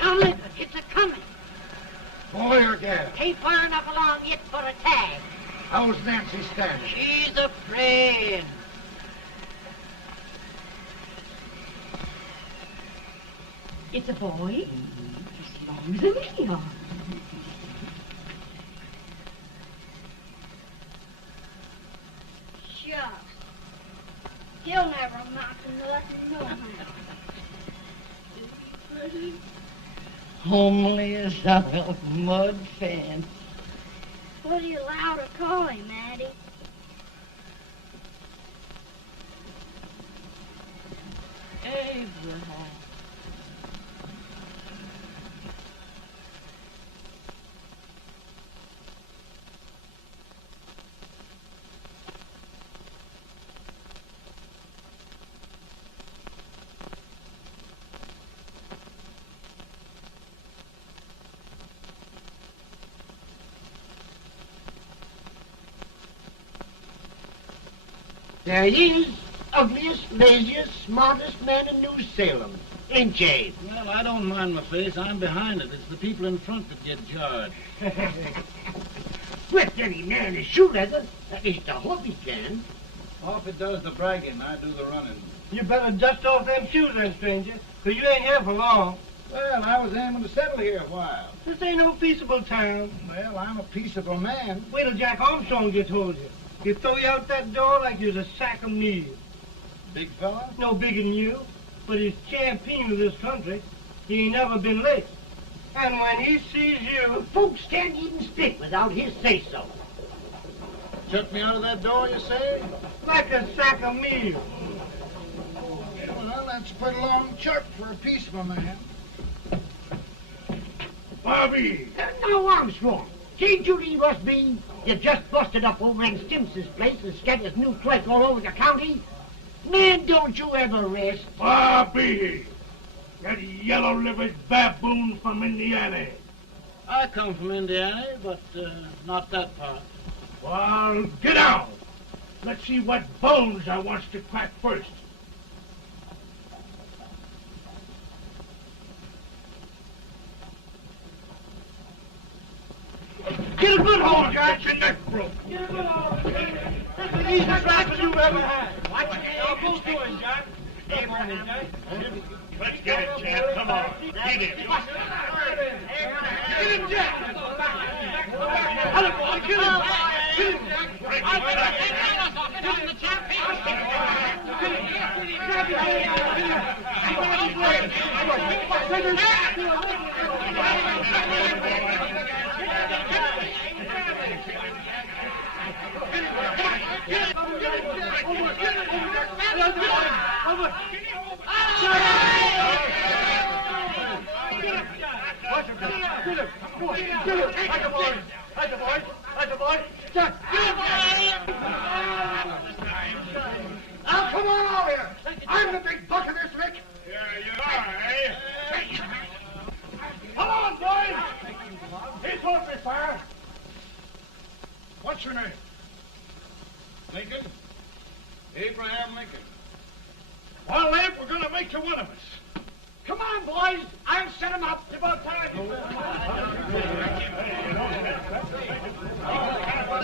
Now look, it's a-coming. Boy or gal? Ain't far enough along yet for a tag. How's Nancy standing? She's afraid. It's a boy? As long as a me are. Shucks. He'll never amount to nothing, no how. Homely as a mud fan. What do you allow to call him, Addie? Abraham. There he is, ugliest, laziest, smartest man in New Salem. Ain't ye? Well, I don't mind my face. I'm behind it. It's the people in front that get jarred. With any man is shoe leather, at least I hope he can. Off it does the bragging, I do the running. You better dust off them shoes then, stranger, 'cause you ain't here for long. Well, I was aiming to settle here a while. This ain't no peaceable town. Well, I'm a peaceable man. Wait till Jack Armstrong gets hold of you. He'll throw you out that door like you're a sack of meal. Big fella? No bigger than you, but he's champion of this country. He ain't never been late. And when he sees you... Folks can't even speak without his say-so. Took me out of that door, you say? like a sack of meal. Well, that's a pretty long chirp for a peaceable man. Bobby! Now, Armstrong, can't you leave us be? You just busted up over in Stimson's place and scattered new clerk all over the county. Man, don't you ever rest. Bobby! That yellow-livered baboon from Indiana. I come from Indiana, but not that part. Well, get out. Let's see what bones I wants to crack first. Get a good hold, Jack. Get your neck broke. Get a good hold. That's the easiest rifle you've ever had. Watch it. Now, both doing, Jack. Abraham. Let's get it, Jack. Come on. Get him. Get him, Jack. Hello, boy. Get him. Get him, Jack. Now, come on over here. I'm the big buck of this lick. Yeah, you are, eh? Come on, boys. He's open fire. What's your name? Lincoln? Abraham Lincoln. Well, Abe, we're going to make you one of us. Come on, boys. I'll set him up. It's about time.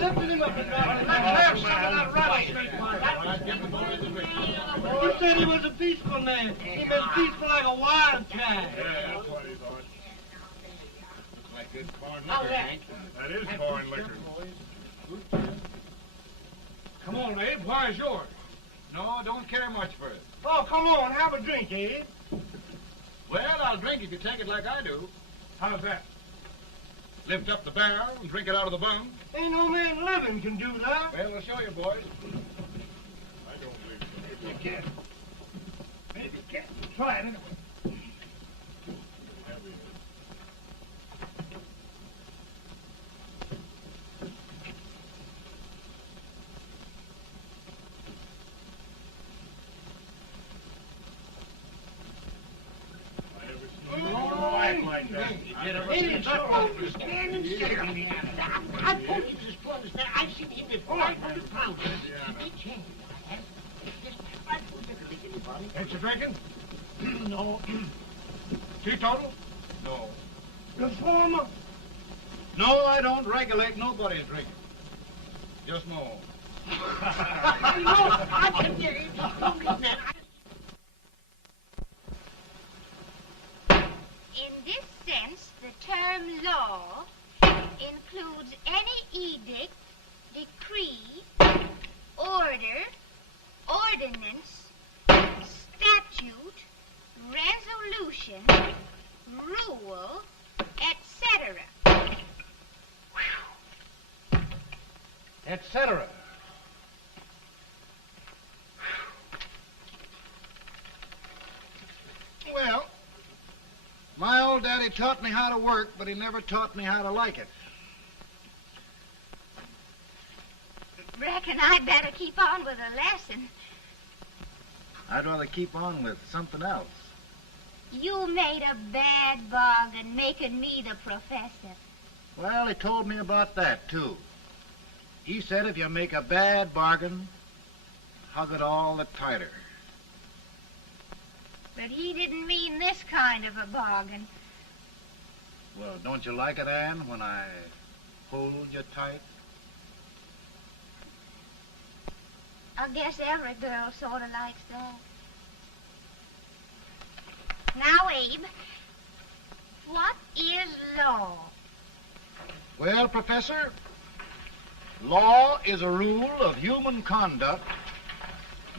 Lifted him up and down. Let's have some of that rattlesnake wine. You said he was a peaceful man. He was peaceful like a wildcat. Yeah, that's what he thought. Looks like good corn liquor, Hank. That is corn liquor. Come on, Abe. Where's yours? No, don't care much for it. Oh, come on. Have a drink, Abe. Well, I'll drink if you take it like I do. How's that? Lift up the barrel and drink it out of the bung. Ain't no man living can do that. Well, I'll show you, boys. I don't believe so. You can. Maybe you can. Try it anyway. Like that. I told you this boy was there. I've seen him with 500 pounds. Ain't you drinking? No. Teetotal? No. Reformer? No, I don't regulate nobody's drinking. Just my own. I can get it. Don't mean that. In this sense, the term law includes any edict, decree, order, ordinance, statute, resolution, rule, etc. Etc. Well, my old daddy taught me how to work, but he never taught me how to like it. Reckon I'd better keep on with the lesson. I'd rather keep on with something else. You made a bad bargain making me the professor. Well, he told me about that, too. He said if you make a bad bargain, hug it all the tighter. But he didn't mean this kind of a bargain. Well, don't you like it, Anne, when I hold you tight? I guess every girl sort of likes that. Now, Abe, what is law? Well, Professor, law is a rule of human conduct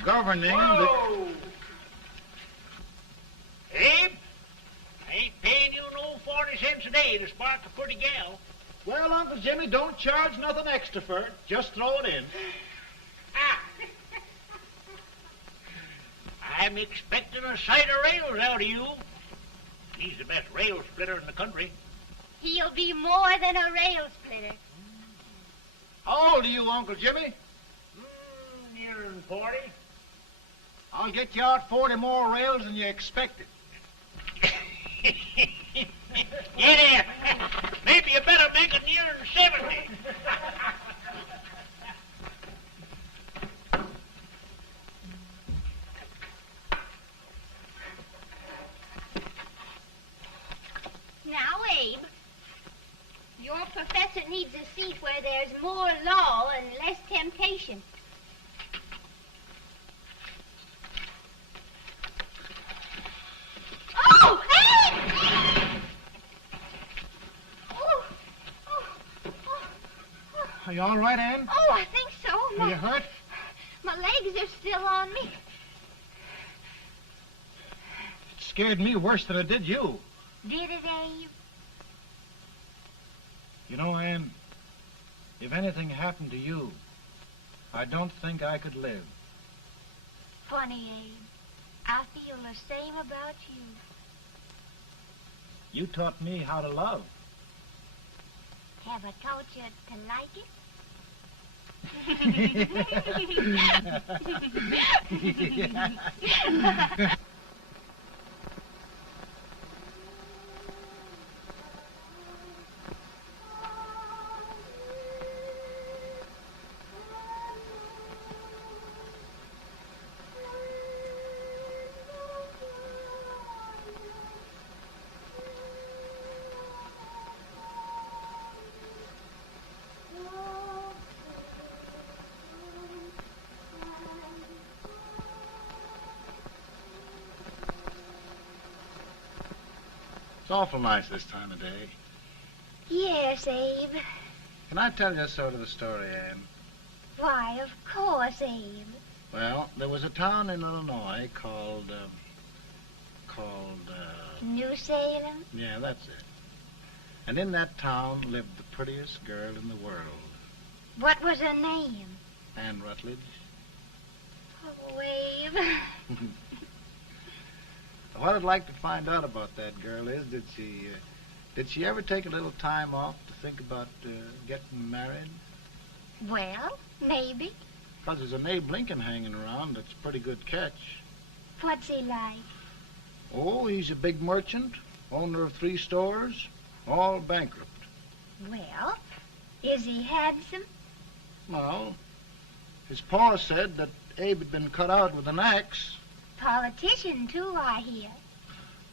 governing Whoa! Abe, I ain't paying you no 40 cents a day to spark a pretty gal. Well, Uncle Jimmy, don't charge nothing extra for it. Just throw it in. Ah. I'm expecting a sight of rails out of you. He's the best rail splitter in the country. He'll be more than a rail splitter. How old are you, Uncle Jimmy? Nearing 40. I'll get you out 40 more rails than you expected. Yeah, maybe you better make it nearing 70. Now, Abe, your professor needs a seat where there's more law and less temptation. Oh, Abe! Are you all right, Anne? Oh, I think so. Are you hurt? My legs are still on me. It scared me worse than it did you. Did it, Abe? You know, Anne, if anything happened to you, I don't think I could live. Funny, Abe. I feel the same about you. You taught me how to love. Have I taught you to like it? It's awful nice this time of day. Yes, Abe. Can I tell you sort of the story, Anne? Why, of course, Abe. Well, there was a town in Illinois called, New Salem? yeah, that's it. And in that town lived the prettiest girl in the world, What was her name? Anne Rutledge. Oh, Abe. What I'd like to find out about that girl is, did she ever take a little time off to think about getting married? Well, maybe. Because there's an Abe Lincoln hanging around that's a pretty good catch. What's he like? Oh, he's a big merchant, owner of 3 stores, all bankrupt. Well, is he handsome? Well, his pa said that Abe had been cut out with an axe. Politician, too, I hear.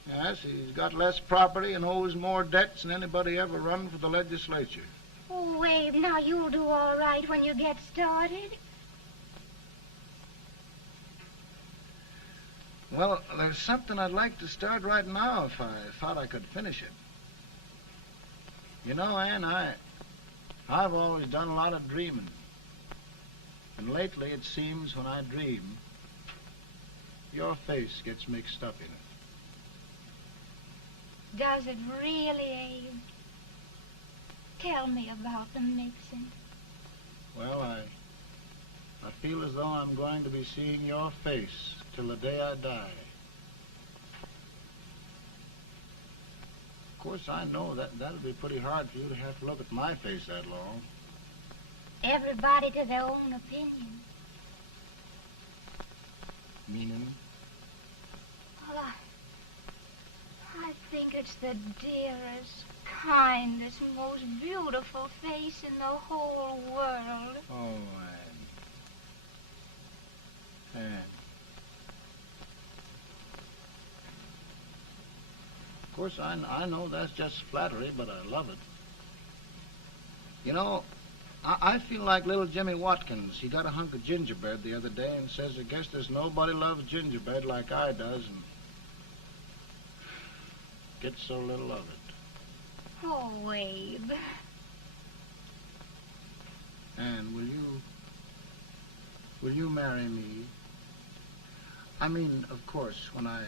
Yes, he's got less property and owes more debts than anybody ever run for the legislature. Oh, Abe, now you'll do all right when you get started. Well, there's something I'd like to start right now if I thought I could finish it. You know, Ann, I've always done a lot of dreaming. And lately it seems when I dream, your face gets mixed up in it. Does it really, Abe? Tell me about the mixing. Well, I feel as though I'm going to be seeing your face till the day I die. Of course, I know that'll be pretty hard for you to have to look at my face that long. Everybody to their own opinion. Meaning? Well, I think it's the dearest, kindest, most beautiful face in the whole world. Oh, Ann. Of course, I know that's just flattery, but I love it. You know, I feel like little Jimmy Watkins. He got a hunk of gingerbread the other day and says, I guess there's nobody loves gingerbread like I does, and gets so little of it. Oh, Abe. Ann, will you marry me? I mean, of course, when I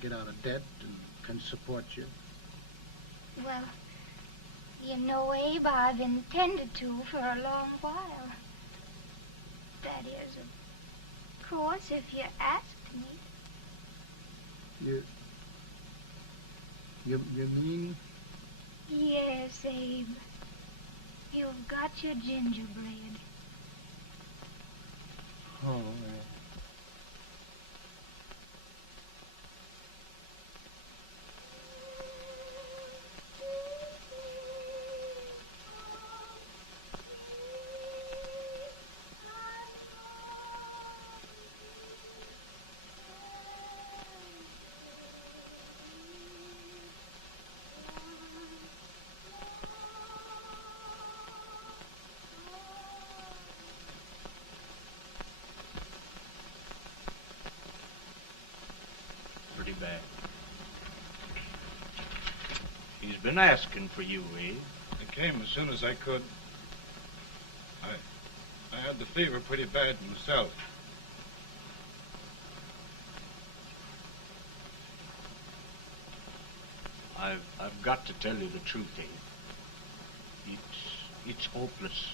get out of debt and can support you. Well, you know, Abe, I've intended to for a long while. That is, of course, if you asked me. You mean? Yes, Abe. You've got your gingerbread. Oh, Pretty bad. He's been asking for you, Abe. I came as soon as I could. I had the fever pretty bad myself. I've got to tell you the truth, Abe. It's hopeless.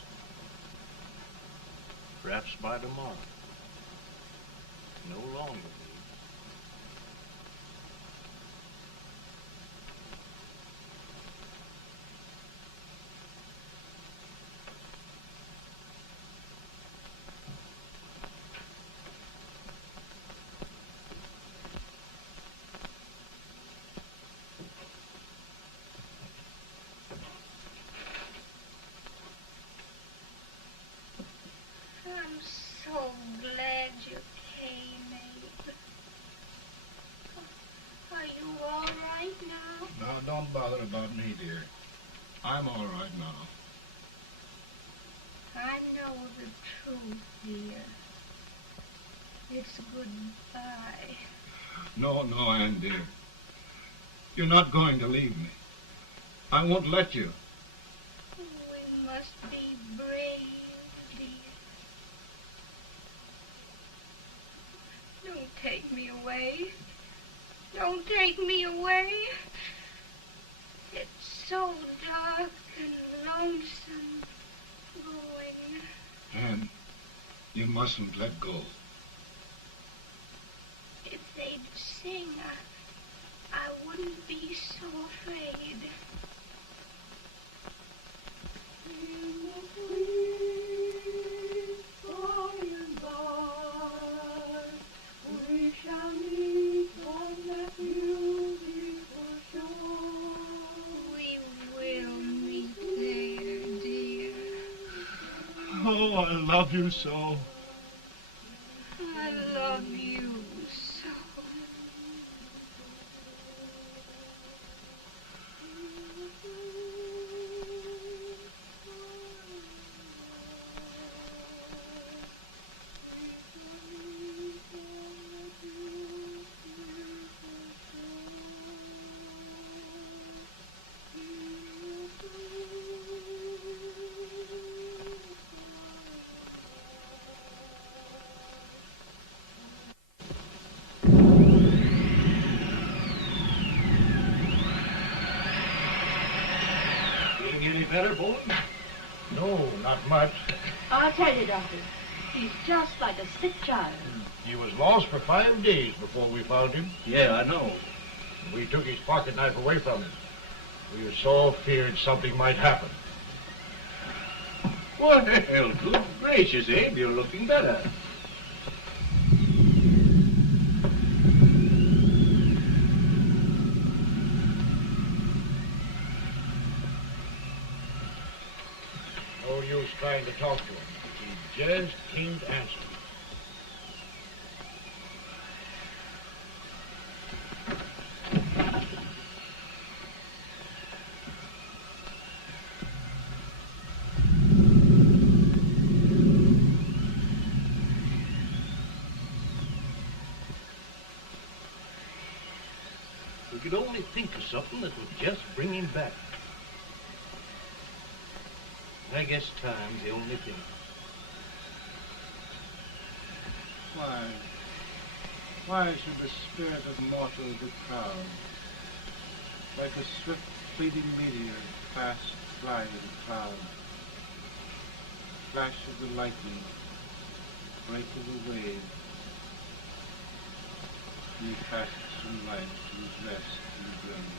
Perhaps by tomorrow. No longer, Abe. I'm so glad you came, Abe. Are you all right now? No, don't bother about me, dear. I'm all right now. I know the truth, dear. It's goodbye. No, Ann, dear. You're not going to leave me. I won't let you. We must be brave, dear. Don't take me away. Don't take me away. It's so dark and lonesome going. Ann, you mustn't let go. If they'd sing, I wouldn't be so afraid. We shall meet on that beautiful shore. We will meet there, dear. Oh, I love you so. I love you so. better, Bolton? No, not much. I'll tell you, Doctor, he's just like a sick child. He was lost for 5 days before we found him. Yeah, I know. We took his pocket knife away from him. We were so feared something might happen. Well, good gracious, Abe, you're looking better. No use trying to talk to him. He just can't answer. We could only think of something that would just bring him back. I guess time's the only thing. Why should the spirit of mortal be proud? Like a swift fleeting meteor, fast flying cloud. Flash of the lightning, break of the wave. And he passes from life to his rest in the grave.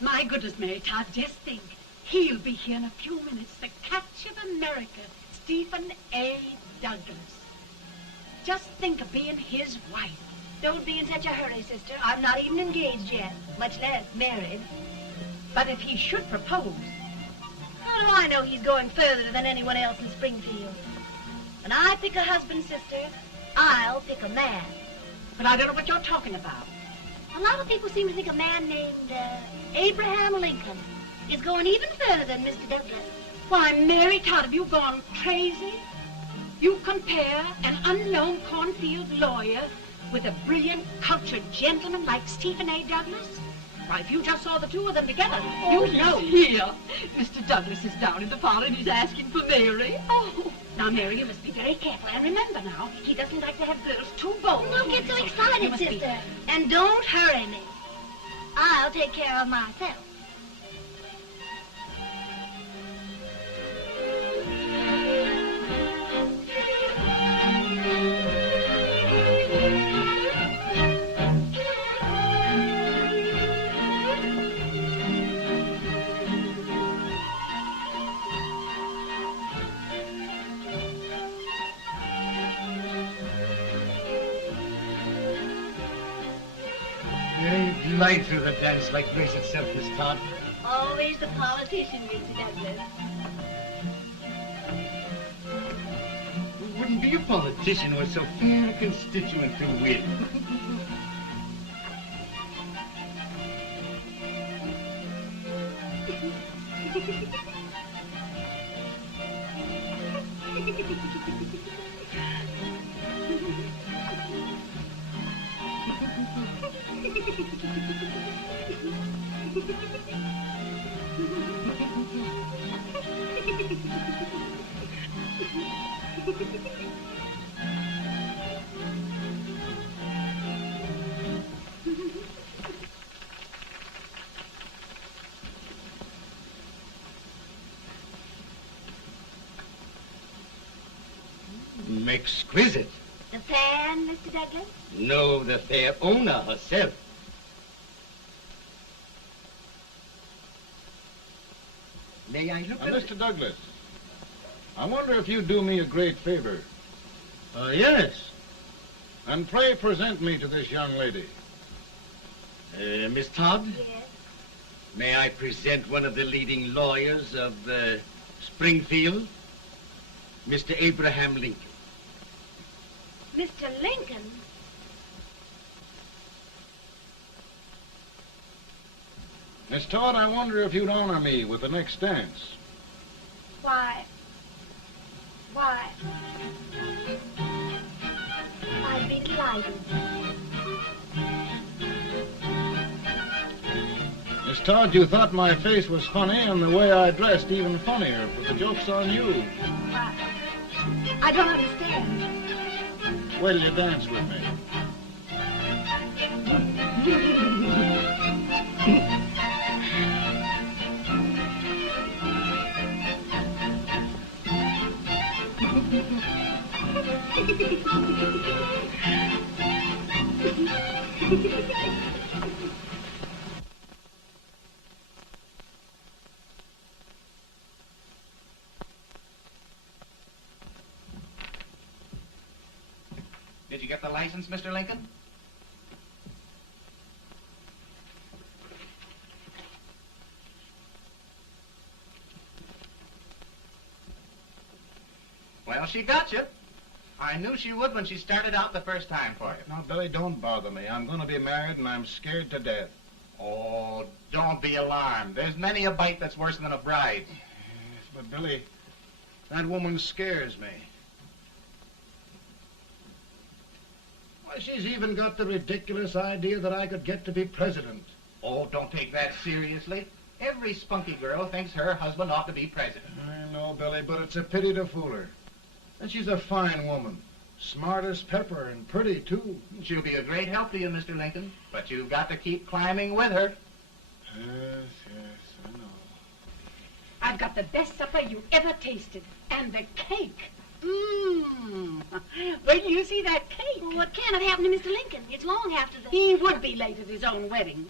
My goodness, Mary Todd, just think. He'll be here in a few minutes. The catch of America, Stephen A. Douglas. Just think of being his wife. Don't be in such a hurry, sister. I'm not even engaged yet, much less married. But if he should propose... How do I know he's going further than anyone else in Springfield? When I pick a husband, sister, I'll pick a man. But I don't know what you're talking about. A lot of people seem to think a man named Abraham Lincoln is going even further than Mr. Douglas. Why, Mary Todd, have you gone crazy? You compare an unknown cornfield lawyer with a brilliant, cultured gentleman like Stephen A. Douglas? Why, if you just saw the two of them together, Oh, you'd know. Here. Mr. Douglas is down in the parlor and he's asking for Mary. Oh. Now, Mary, you must be very careful. And remember now, he doesn't like to have girls too bold. Don't get so You excited, must be- sister. And don't hurry me. I'll take care of myself. You glide through the dance like grace itself, Miss Todd. Always the politician, Mr. Douglas. Who wouldn't be a politician with so fair a constituent to win? Exquisite. The fan, Mr. Douglas? No, the fair owner herself. May I look at it? Mr. Douglas, I wonder if you'd do me a great favor. Yes. And pray present me to this young lady. Miss Todd? Yes. May I present one of the leading lawyers of Springfield, Mr. Abraham Lincoln. Mr. Lincoln? Miss Todd, I wonder if you'd honor me with the next dance. Why? I'd be delighted. Miss Todd, you thought my face was funny and the way I dressed even funnier, but the joke's on you. I don't understand. Wait till you dance with me. Did you get the license, Mr. Lincoln? Well, she got you. I knew she would when she started out the first time for you. Now, Billy, don't bother me. I'm going to be married and I'm scared to death. Oh, don't be alarmed. There's many a bite that's worse than a bride. Yes, but Billy, that woman scares me. Why, she's even got the ridiculous idea that I could get to be president. Oh, don't take that seriously. Every spunky girl thinks her husband ought to be president. I know, Billy, but it's a pity to fool her. And she's a fine woman. Smart as pepper and pretty, too. She'll be a great help to you, Mr. Lincoln. But you've got to keep climbing with her. Yes, I know. I've got the best supper you ever tasted. And the cake. Mmm. Wait till you see that cake. Well, what can have happened to Mr. Lincoln? It's long after the... He would be late at his own wedding.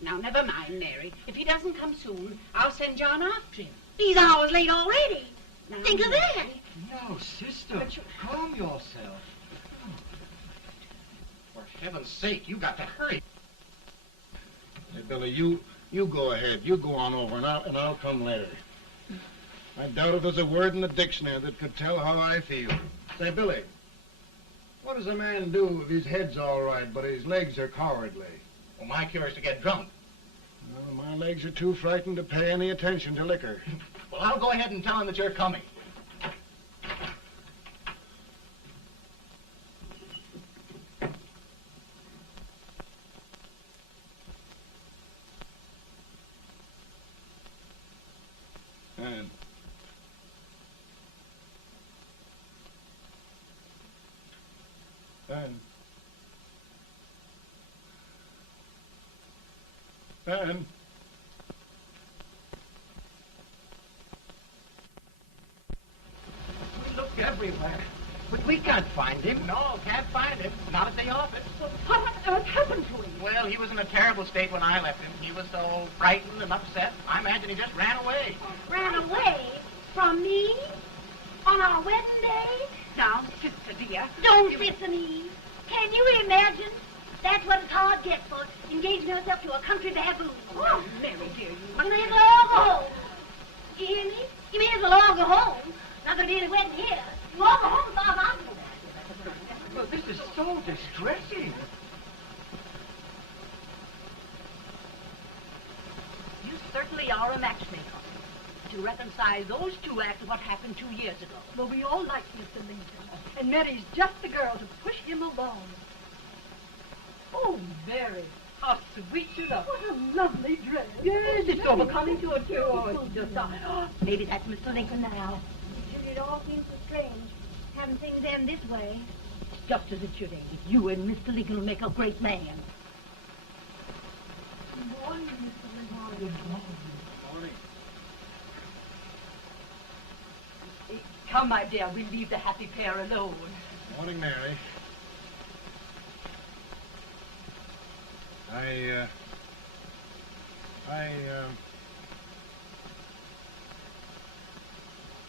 Now, never mind, Mary. If he doesn't come soon, I'll send John after him. He's hours late already. Now, Think of that. No, sister. But you- Calm yourself. For heaven's sake, you got to hurry. Hey, Billy, you go ahead. You go on over, and I'll come later. I doubt if there's a word in the dictionary that could tell how I feel. Say, Billy, what does a man do if his head's all right, but his legs are cowardly? Well, my cure is to get drunk. Well, my legs are too frightened to pay any attention to liquor. Well, I'll go ahead and tell him that you're coming. Ben. We looked everywhere, but we can't find him. No, can't find him. Not at the office. Well, what on earth happened to him? Well, he was in a terrible state when I left him. He was so frightened and upset. I imagine he just ran away. Ran away from me on our wedding day? Now, sister dear. Don't listen, Eve. Can you imagine? That's what a Todd gets for engaging herself to a country baboon. Oh, Mary, dear, You may as well all go home. You hear me? You may as well all go home. Not gonna be any wedding here. You all go home as far as I'm concerned. Well, this is so distressing. You certainly are a matchmaker. To reconcile those two after what happened 2 years ago. Well, we all like Mr. Lincoln. And Mary's just the girl to push him along. Oh, Mary, how sweet you look. What a lovely dress. Yes, it's overcoming to it, too. Oh, it's just... maybe that's Mr. Lincoln now. It all seems so strange. Having things end this way. It's just as it should end. You and Mr. Lincoln will make a great man. Good morning, Mr. Lincoln. Good morning. Morning. Come, my dear, we'll leave the happy pair alone. Morning, Mary.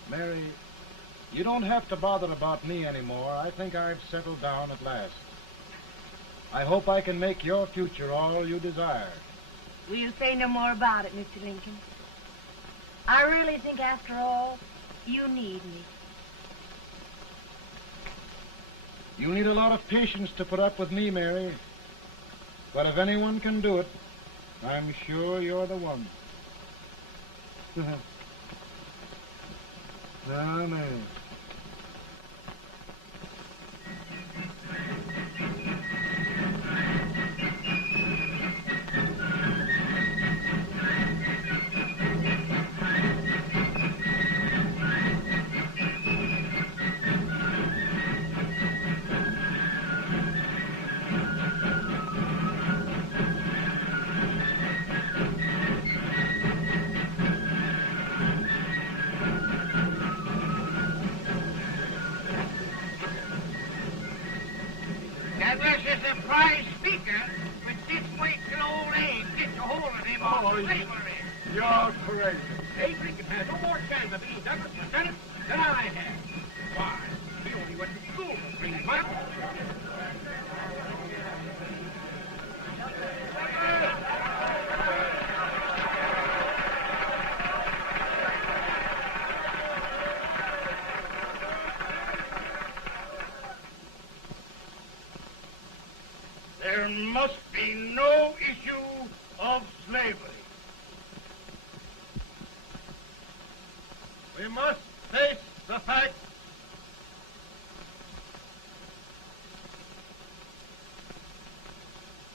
Mary, you don't have to bother about me anymore. I think I've settled down at last. I hope I can make your future all you desire. We'll say no more about it, Mr. Lincoln. I really think, after all, you need me. You need a lot of patience to put up with me, Mary. But if anyone can do it, I'm sure you're the one. Now, Mary. Douglas is a prize speaker, but just wait till old Abe gets a hold of him on slavery. You're crazy. Abe Lincoln has no more chance of being Douglas Lieutenant than I have. Why, he only went to school for 3 months. There must be no issue of slavery. We must face the fact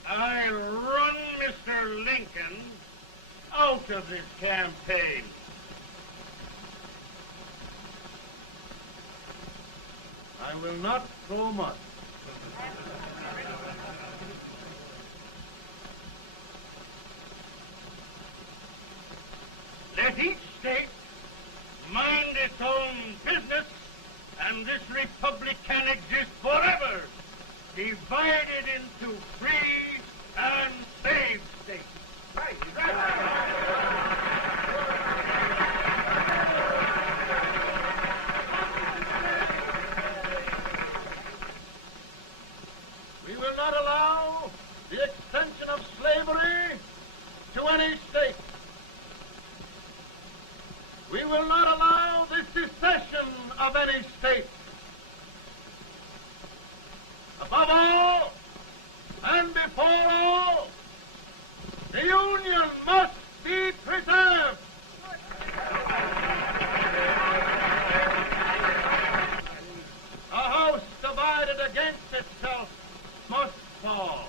I run Mr. Lincoln out of this campaign. I will not throw much. Let each state mind its own business, and this republic can exist forever, divided into free and slave states. Right. We will not allow the extension of slavery to any state. We will not allow the secession of any state. Above all, and before all, the Union must be preserved. A house divided against itself must fall.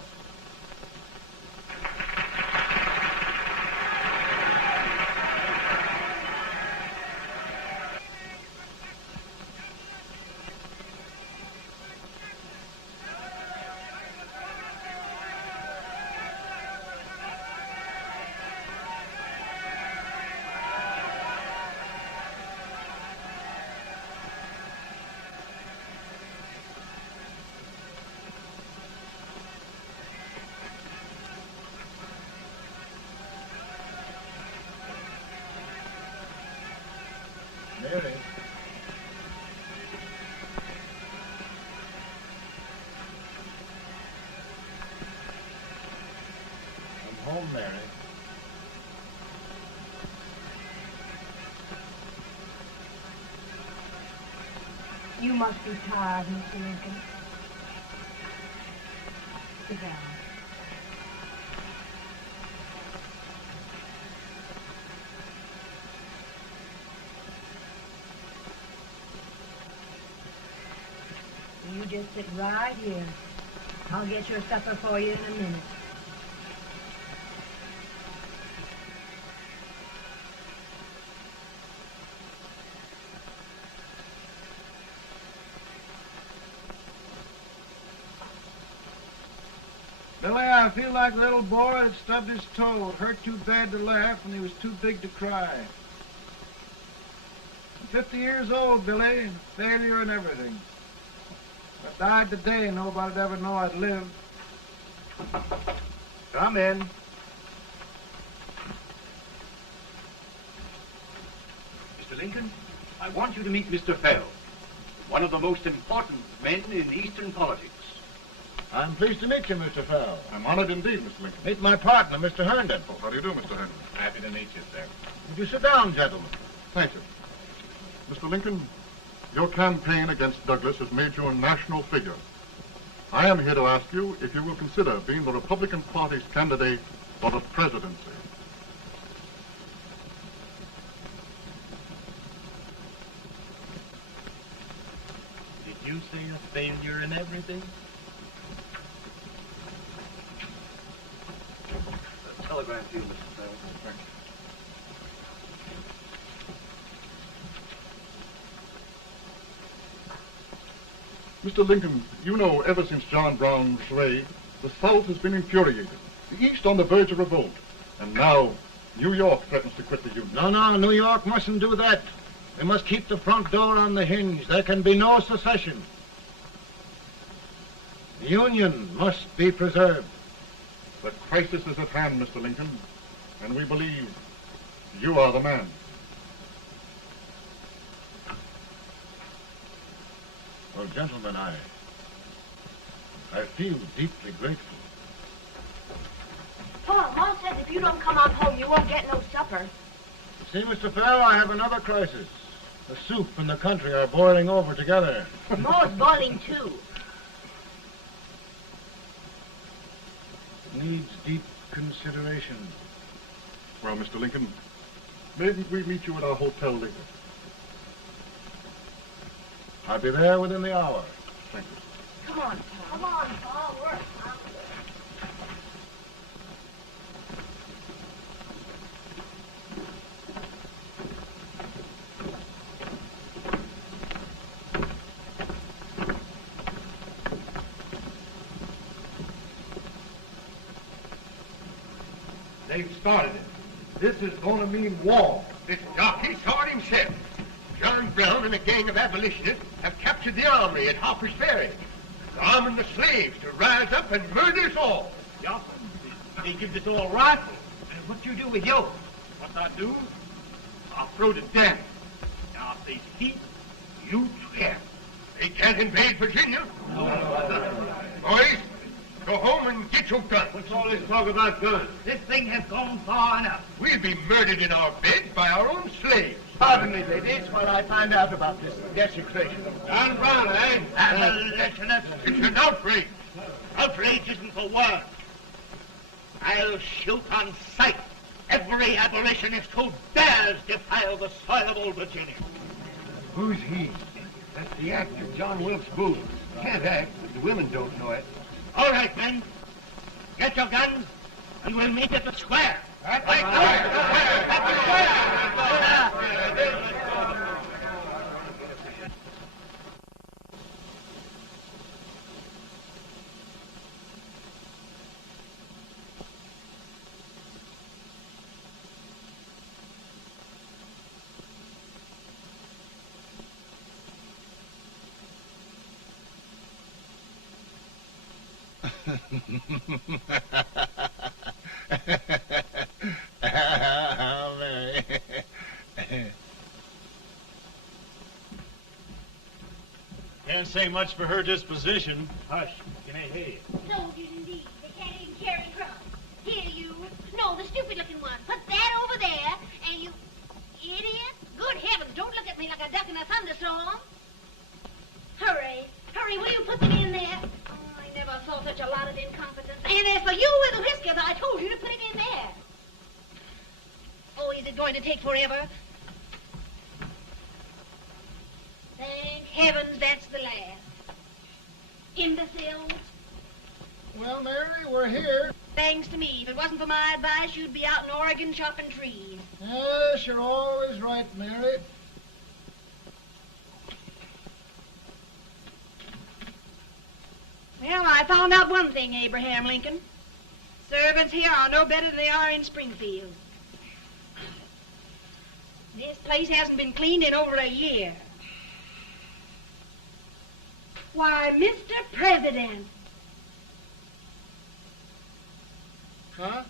home, Mary. You must be tired, Mr. Lincoln. Sit down. You just sit right here. I'll get your supper for you in a minute. Billy, I feel like a little boy that stubbed his toe. It hurt too bad to laugh, and he was too big to cry. I'm 50 years old, Billy, failure and everything. If I died today, nobody'd ever know I'd lived. Come in. Mr. Lincoln, I want you to meet Mr. Fell, one of the most important men in Eastern politics. I'm pleased to meet you, Mr. Fell. I'm honored indeed, Mr. Lincoln. Meet my partner, Mr. Herndon. Oh, how do you do, Mr. Herndon? Happy to meet you, sir. Would you sit down, gentlemen? Thank you. Mr. Lincoln, your campaign against Douglas has made you a national figure. I am here to ask you if you will consider being the Republican Party's candidate for the presidency. Did you say a failure in everything? A telegram to you, Mr. Fell. Thank you. Mr. Lincoln, you know ever since John Brown's raid, the South has been infuriated, the East on the verge of revolt, and now New York threatens to quit the Union. No, New York mustn't do that. They must keep the front door on the hinge. There can be no secession. The Union must be preserved. The crisis is at hand, Mr. Lincoln, and we believe you are the man. Well, gentlemen, I feel deeply grateful. Paul, Mom says if you don't come on home, you won't get no supper. See, Mr. Fell, I have another crisis. The soup and the country are boiling over together. More's boiling, too. Needs deep consideration. Well, Mr. Lincoln, maybe we meet you at our hotel later. I'll be there within the hour. Thank you. Come on, Paul. Come on, Paul. We're hungry. They've started it. This is going to mean war. This jockey saw it himself. John Brown and a gang of abolitionists have captured the armory at Harper's Ferry. They're arming the slaves to rise up and murder us all. Johnson, they give us all rifles. And what you do with yours? What I do? I'll throw to death. Now, if they speak, you swear. They can't invade Virginia. Boys, go home and get your guns. What's all this talk about guns? This thing has gone far enough. We'll be murdered in our beds by our own slaves. Pardon me, ladies, while I find out about this desecration. John Brown, eh? Abolitionists. It's an outrage. Outrage isn't the word. I'll shoot on sight every abolitionist who dares defile the soil of Old Virginia. Who's he? That's the actor, John Wilkes Booth. Can't act, but the women don't know it. All right, men. Get your guns, and we'll meet at the square. At the square! At the square! Mary. Can't say much for her disposition. Hush, can I hear you? Soldiers indeed. They can't even carry drums. Here, you. going to take forever. Thank heavens that's the last. Imbeciles. Well, Mary, we're here. Thanks to me. If it wasn't for my advice, you'd be out in Oregon chopping trees. Yes, you're always right, Mary. Well, I found out one thing, Abraham Lincoln. Servants here are no better than they are in Springfield. This place hasn't been cleaned in over a year. Why, Mr. President. Huh?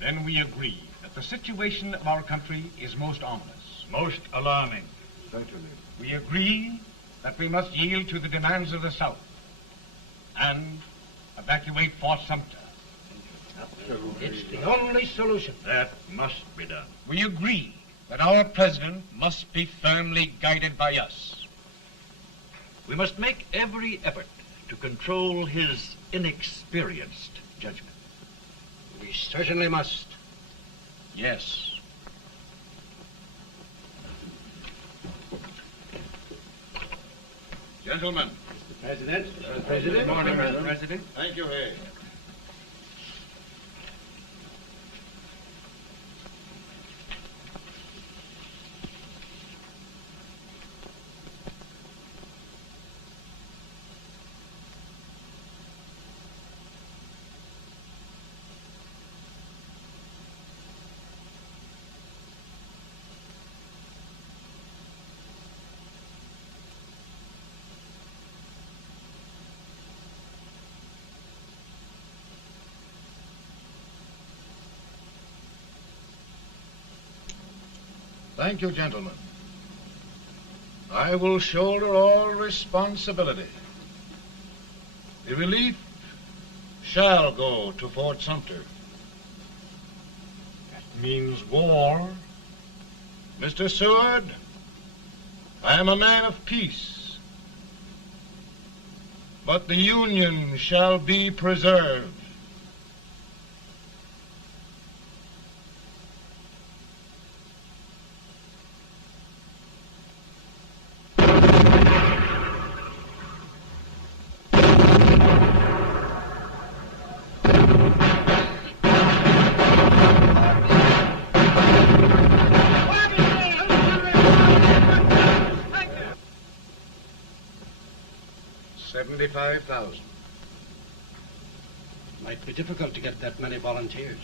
Then we agree that the situation of our country is most ominous. Most alarming. Certainly. We agree that we must yield to the demands of the South and evacuate Fort Sumter. It's the only solution. That must be done. We agree that our president must be firmly guided by us. We must make every effort to control his inexperienced judgment. We certainly must. Yes. Gentlemen. President. Good morning, Mr. President. Thank you, Hay. Thank you, gentlemen. I will shoulder all responsibility. The relief shall go to Fort Sumter. That means war. Mr. Seward, I am a man of peace, but the Union shall be preserved. $75,000. Might be difficult to get that many volunteers.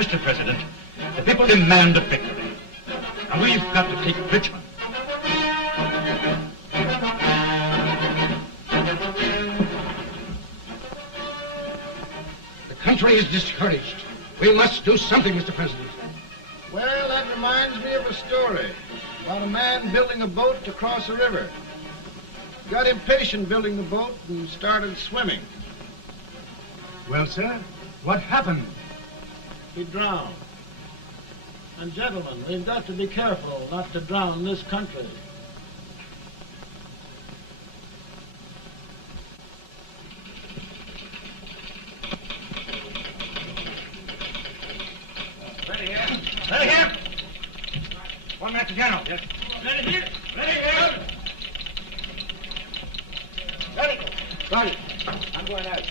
Mr. President, the people demand a victory. And we've got to take Richmond. The country is discouraged. We must do something, Mr. President. Well, that reminds me of a story about a man building a boat to cross a river. He got impatient building the boat and started swimming. Well, sir, what happened? He drowned. And gentlemen, we've got to be careful not to drown this country. Ready here. Ready here. 1 minute to General. Yes. Ready here. Ready here. Ready. Ready. I'm going out.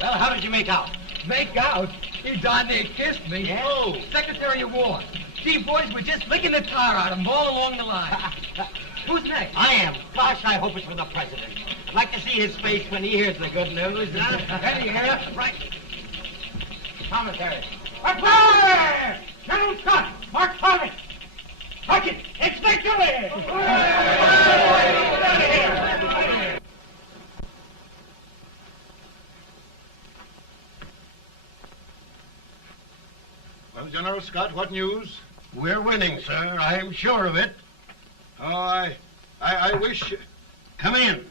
Well, how did you make out? Make out? He darn near kissed me. Yeah? Oh, Secretary of War. Gee, boys, we're just licking the tar out of him all along the line. Who's next? I am. Gosh, I hope it's for the president. I'd like to see his face when he hears the good news. Ready here. Right. Commissary. Fire! General Scott! Mark Thomas! Sergeant, it's victory! Well, General Scott, what news? We're winning, sir. I'm sure of it. Oh, I wish... Come in.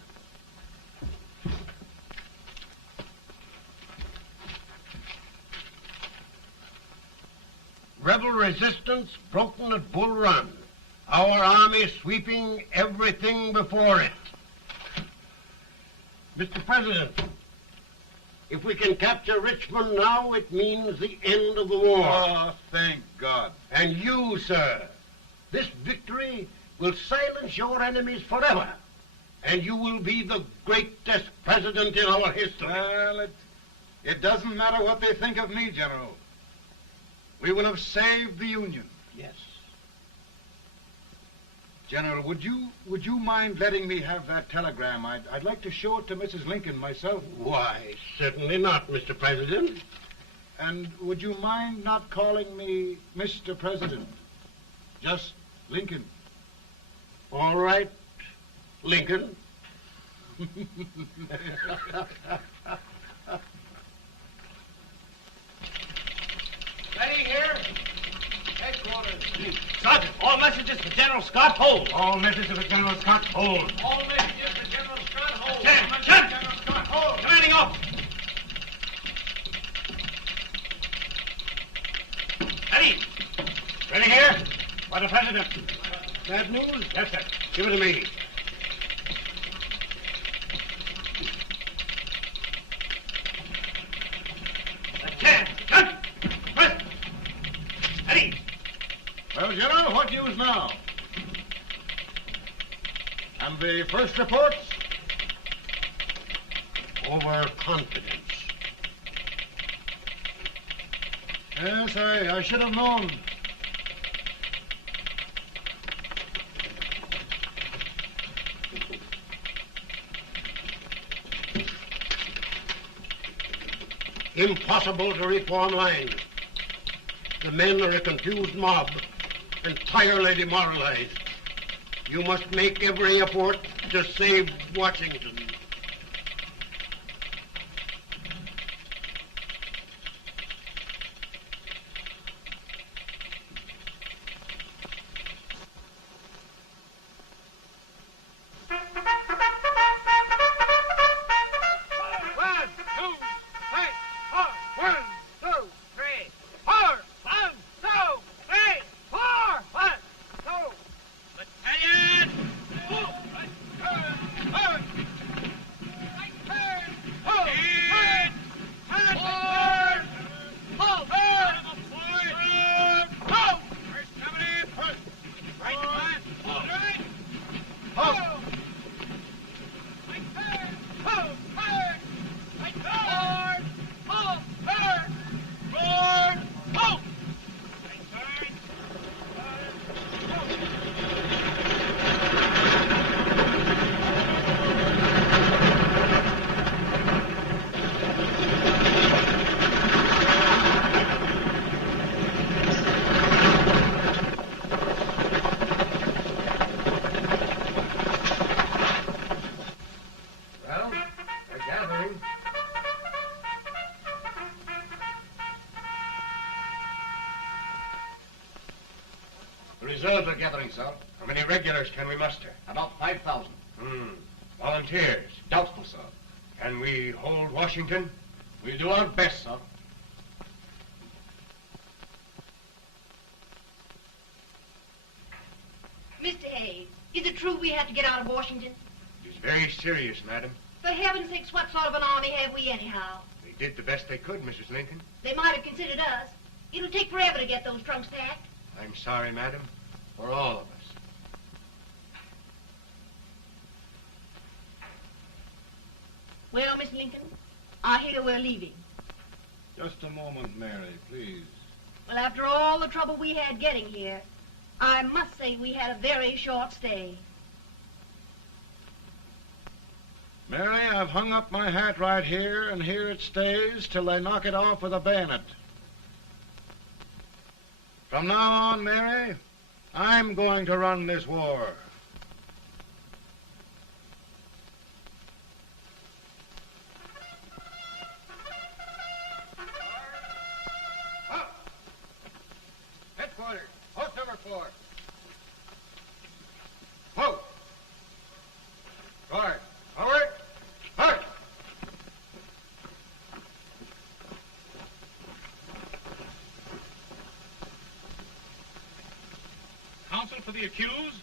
Rebel resistance broken at Bull Run. Our army sweeping everything before it. Mr. President, if we can capture Richmond now, it means the end of the war. Oh, thank God. And you, sir, this victory will silence your enemies forever. And you will be the greatest president in our history. Well, it doesn't matter what they think of me, General. We will have saved the Union. Yes. General, would you mind letting me have that telegram? I'd like to show it to Mrs. Lincoln myself. Why, certainly not, Mr. President. And would you mind not calling me Mr. President? Just Lincoln. All right, Lincoln. Ready here. Headquarters. Sergeant, all messages for General Scott, hold. All messages for General Scott, hold. All messages for General Scott, hold. General Scott, hold. Commanding officer. Ready. Ready here. For the President. Bad news? Yes, sir. Give it to me. Well, General, what news now? And the first reports? Overconfidence. Yes, I should have known. Impossible to reform lines. The men are a confused mob, entirely demoralized. You must make every effort to save Washington. reserves are gathering, sir. How many regulars can we muster? About 5,000. Volunteers? Doubtful, sir. Can we hold Washington? We'll do our best, sir. Mr. Hayes, is it true we have to get out of Washington? It's very serious, madam. For heaven's sakes, what sort of an army have we anyhow? They did the best they could, Mrs. Lincoln. They might have considered us. It'll take forever to get those trunks packed. I'm sorry, madam, for all of us. Well, Miss Lincoln, I hear we're leaving. Just a moment, Mary, please. Well, after all the trouble we had getting here, I must say we had a very short stay. Mary, I've hung up my hat right here, and here it stays till they knock it off with a bayonet. From now on, Mary, I'm going to run this war. Headquarters, post number 4. Whoa! Guard, forward, march! Counsel for the accused,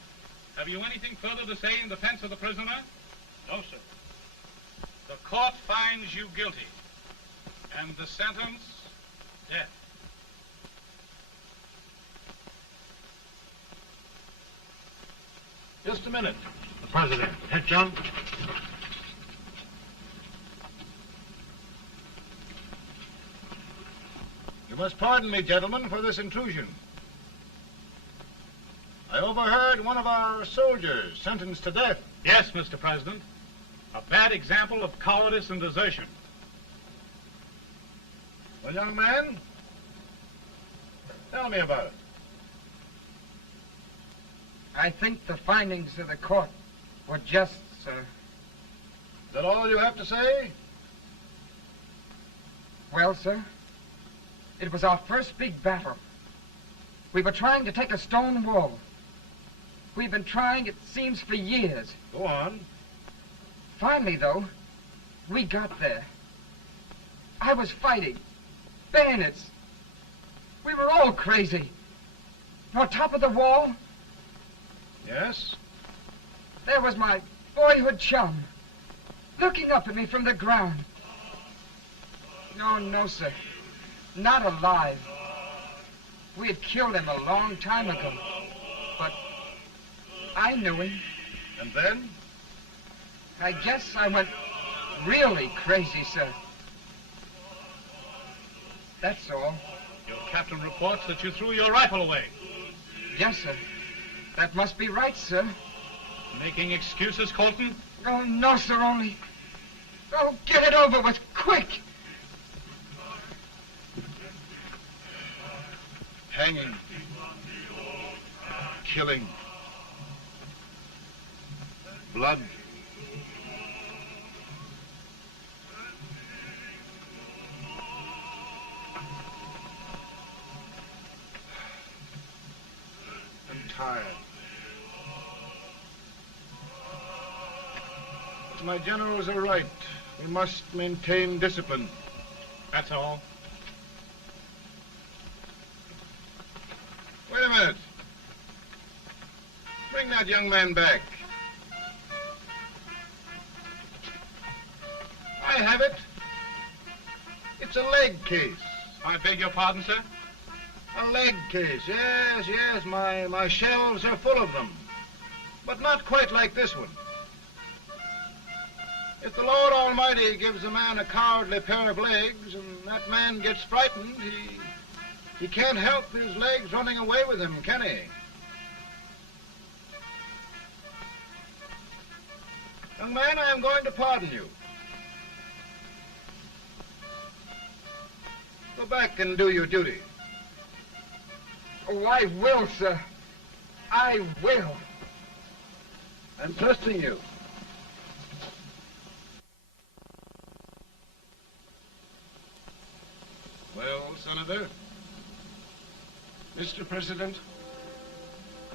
have you anything further to say in defense of the prisoner? No, sir. The court finds you guilty, and the sentence, death. Just a minute. The President. Head, John. You must pardon me, gentlemen, for this intrusion. I overheard one of our soldiers sentenced to death. Yes, Mr. President. A bad example of cowardice and desertion. Well, young man, tell me about it. I think the findings of the court were just, sir. Is that all you have to say? Well, sir, it was our first big battle. We were trying to take a stone wall. We've been trying, it seems, for years. Go on. Finally, though, we got there. I was fighting. Bayonets. We were all crazy. On top of the wall, Yes? there was my boyhood chum, looking up at me from the ground. No, sir. Not alive. We had killed him a long time ago. But I knew him. And then? I guess I went really crazy, sir. That's all. Your captain reports that you threw your rifle away. Yes, sir. That must be right, sir. Making excuses, Colton? Oh, no, sir, only... Oh, get it over with, quick! Hanging. Killing. Blood. I'm tired. But my generals are right. We must maintain discipline. That's all. Wait a minute. Bring that young man back. I have it. It's a leg case. I beg your pardon, sir? A leg case, yes. My shelves are full of them. But not quite like this one. If the Lord Almighty gives a man a cowardly pair of legs and that man gets frightened, he can't help his legs running away with him, can he? Young man, I am going to pardon you. Go back and do your duty. Oh, I will, sir. I will. I'm trusting you. Well, Senator? Mr. President,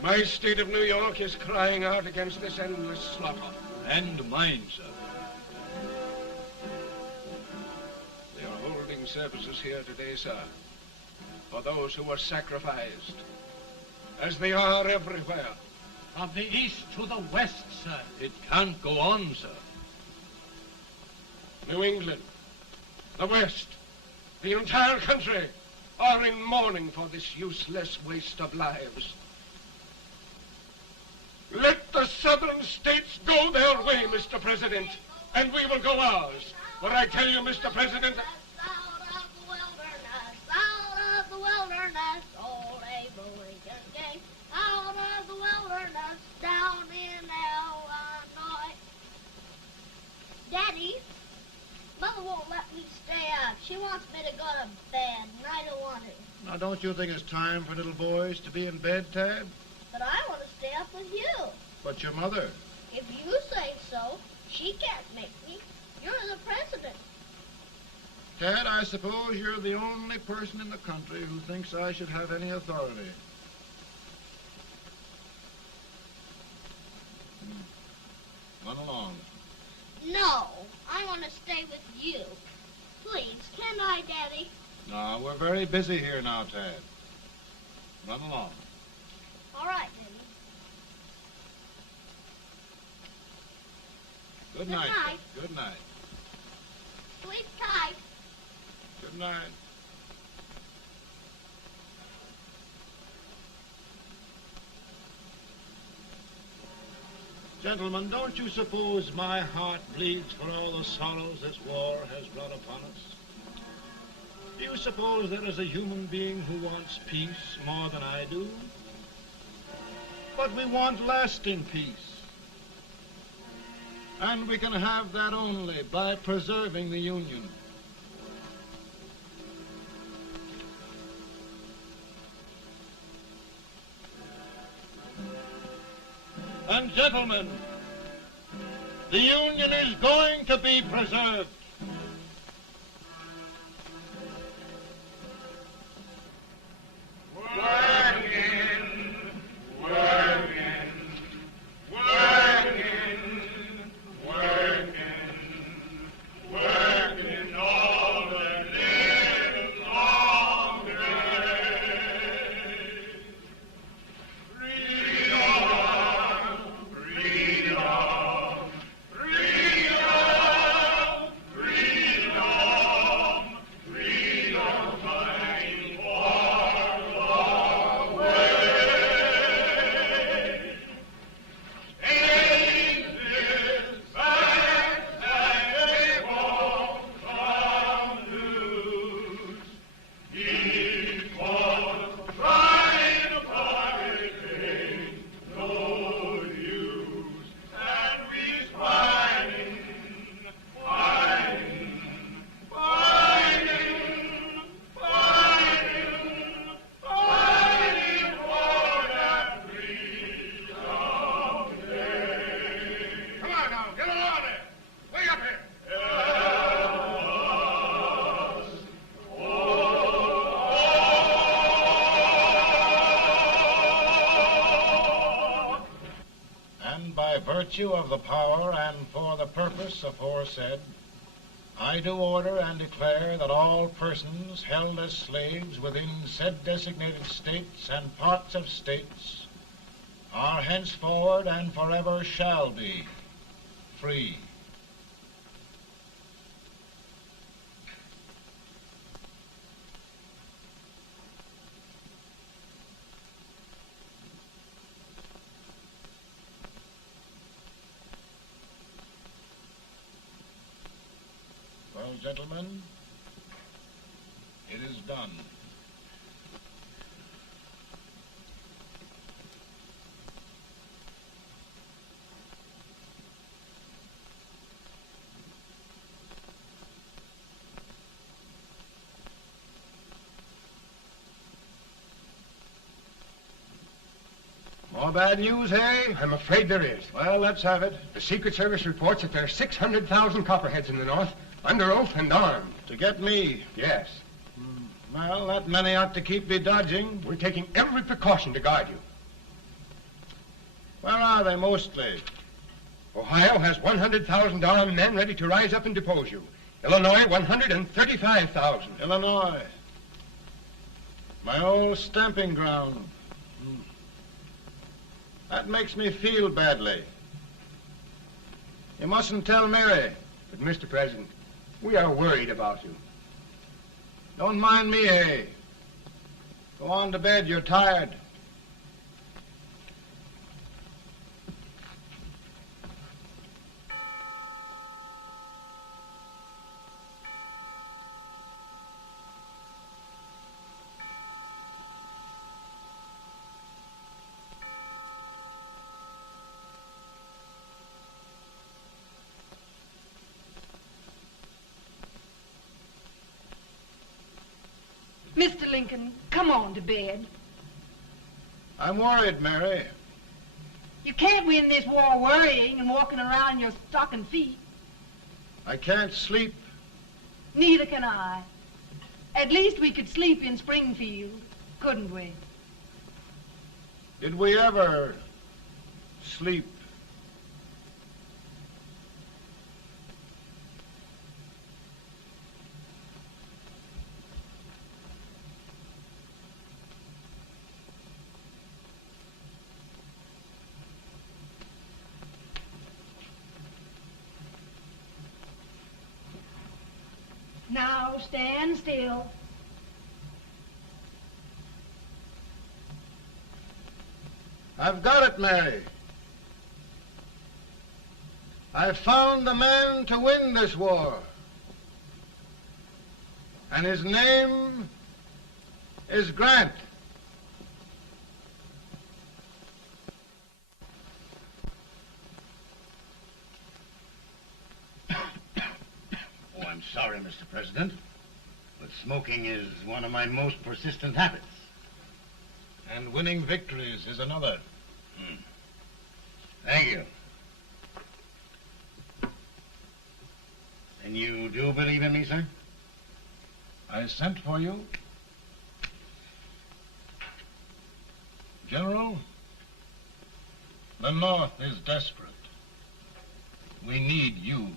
My state of New York is crying out against this endless slaughter. And mine, sir. They are holding services here today, sir, for those who were sacrificed, as they are everywhere. From the east to the west, sir. It can't go on, sir. New England, the West, the entire country are in mourning for this useless waste of lives. Let the southern states go their way, Mr. President, and we will go ours. For I tell you, Mr. President, Out of the wilderness, old Abraham Lincoln came. Out of the wilderness, down in Illinois. Daddy, Mother won't let me stay up. She wants me to go to bed, and I don't want to. Now, don't you think it's time for little boys to be in bed, Tad? But I want to stay up with you. But your mother. If you say so, she can't make me. You're the president. Tad, I suppose you're the only person in the country who thinks I should have any authority. Run along. No, I want to stay with you. Please, can I, Daddy? No, we're very busy here now, Tad. Run along. All right, Daddy. Good Good night. night. Good night. Sleep tight. Good night. Gentlemen, don't you suppose my heart bleeds for all the sorrows this war has brought upon us? Do you suppose there is a human being who wants peace more than I do? But we want lasting peace. And we can have that only by preserving the Union. And gentlemen, the Union is going to be preserved. Virtue of the power and for the purpose aforesaid, I do order and declare that all persons held as slaves within said designated states and parts of states are henceforward and forever shall be free. Well, gentlemen, it is done. More bad news, hey? I'm afraid there is. Well, let's have it. The Secret Service reports that there are 600,000 Copperheads in the North, under oath and armed. To get me? Yes. Well, that many ought to keep me dodging. We're taking every precaution to guard you. Where are they mostly? Ohio has $100,000 men ready to rise up and depose you. Illinois, 135,000. Illinois. My old stamping ground. That makes me feel badly. You mustn't tell Mary. But, Mr. President, we are worried about you. Don't mind me, eh? Go on to bed. You're tired. Mr. Lincoln, come on to bed. I'm worried, Mary. You can't win this war worrying and walking around in your stocking feet. I can't sleep. Neither can I. At least we could sleep in Springfield, couldn't we? Did we ever sleep? Now stand still. I've got it, Mary. I've found the man to win this war. And his name is Grant. Oh, I'm sorry, Mr. President, but smoking is one of my most persistent habits. And winning victories is another. Thank you. And you do believe in me, sir? I sent for you. General, the North is desperate. We need you.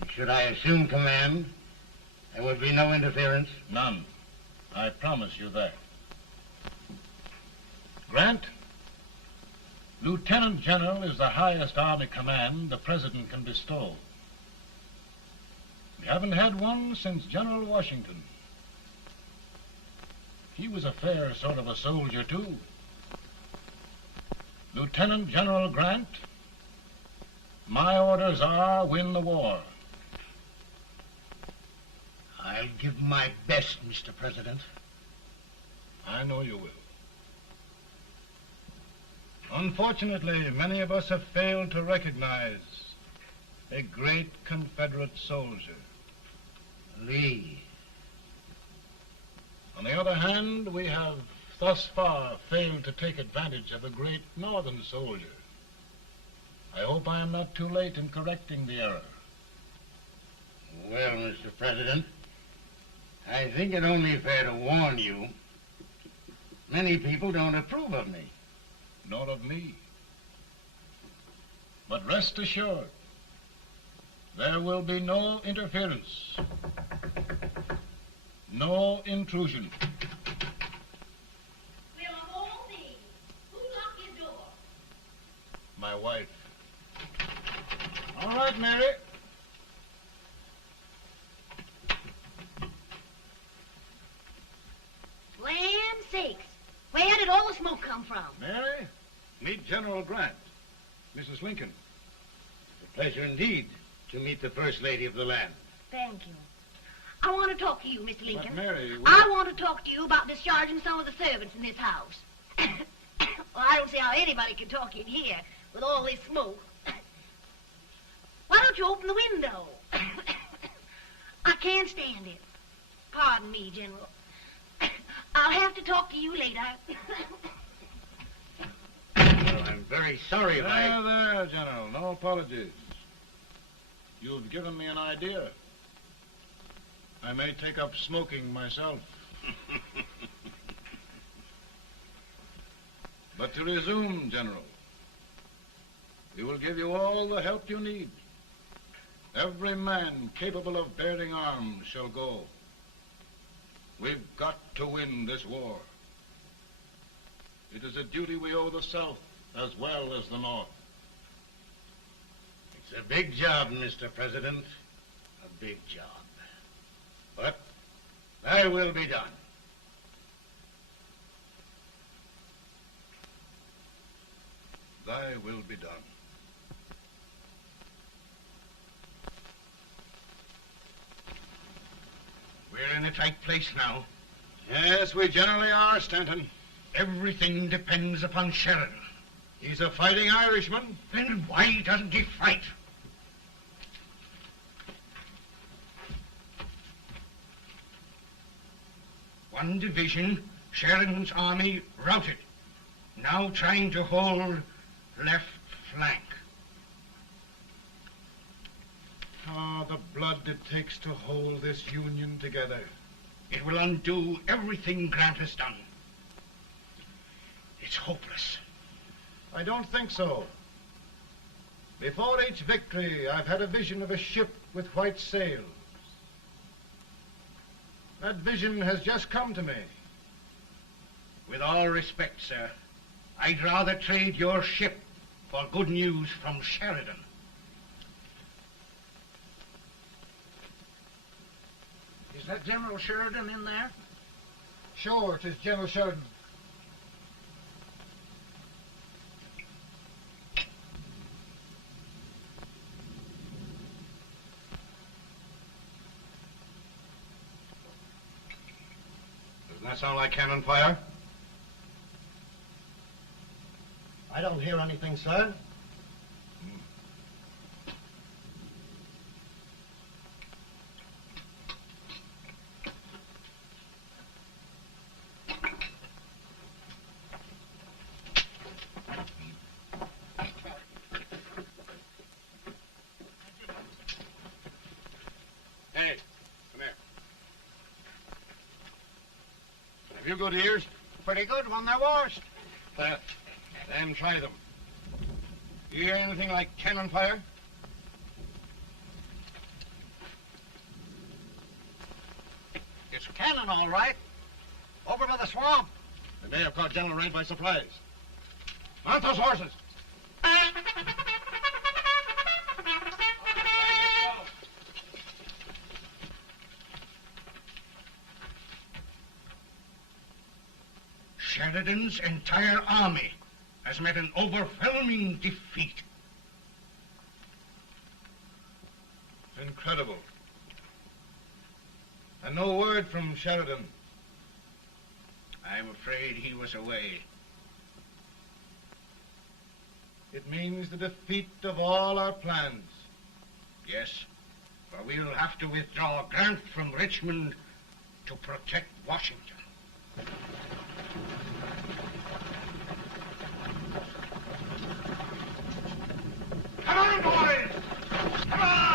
And should I assume command, there would be no interference? None. I promise you that. Grant, Lieutenant General is the highest army command the President can bestow. We haven't had one since General Washington. He was a fair sort of a soldier, too. Lieutenant General Grant, my orders are win the war. I'll give my best, Mr. President. I know you will. Unfortunately, many of us have failed to recognize a great Confederate soldier. Lee. On the other hand, we have thus far failed to take advantage of a great Northern soldier. I hope I am not too late in correcting the error. Well, Mr. President, I think it only fair to warn you. Many people don't approve of me. Nor of me. But rest assured, there will be no interference, no intrusion. Well, of all things, who locked your door? My wife. All right, Mary. Land sakes. Where did all the smoke come from? Mary, meet General Grant. Mrs. Lincoln. It's a pleasure indeed to meet the First Lady of the land. Thank you. I want to talk to you, Mr. Lincoln. But Mary, I want to talk to you about discharging some of the servants in this house. Well, I don't see how anybody can talk in here with all this smoke. Why don't you open the window? I can't stand it. Pardon me, General. I'll have to talk to you later. Well, I'm very sorry if I... There, General. No apologies. You've given me an idea. I may take up smoking myself. But to resume, General, we will give you all the help you need. Every man capable of bearing arms shall go. We've got to win this war. It is a duty we owe the South as well as the North. It's a big job, Mr. President. A big job. But thy will be done. Thy will be done. We're in a tight place now. Yes, we generally are, Stanton. Everything depends upon Sheridan. He's a fighting Irishman. Then why doesn't he fight? One division, Sheridan's army, routed. Now trying to hold left flank. Ah, the blood it takes to hold this Union together. It will undo everything Grant has done. It's hopeless. I don't think so. Before each victory, I've had a vision of a ship with white sails. That vision has just come to me. With all respect, sir, I'd rather trade your ship for good news from Sheridan. Is that General Sheridan in there? Sure, it is General Sheridan. Doesn't that sound like cannon fire? I don't hear anything, sir. Hey, come here. Have you good ears? Pretty good when they're washed. Then try them. You hear anything like cannon fire? It's cannon, all right. Over by the swamp. They may have caught General Wright by surprise. Mount those horses. Sheridan's entire army has met an overwhelming defeat. Incredible. And no word from Sheridan. I'm afraid he was away. It means the defeat of all our plans. Yes, for we'll have to withdraw Grant from Richmond to protect Washington. Come on, boys! Come on!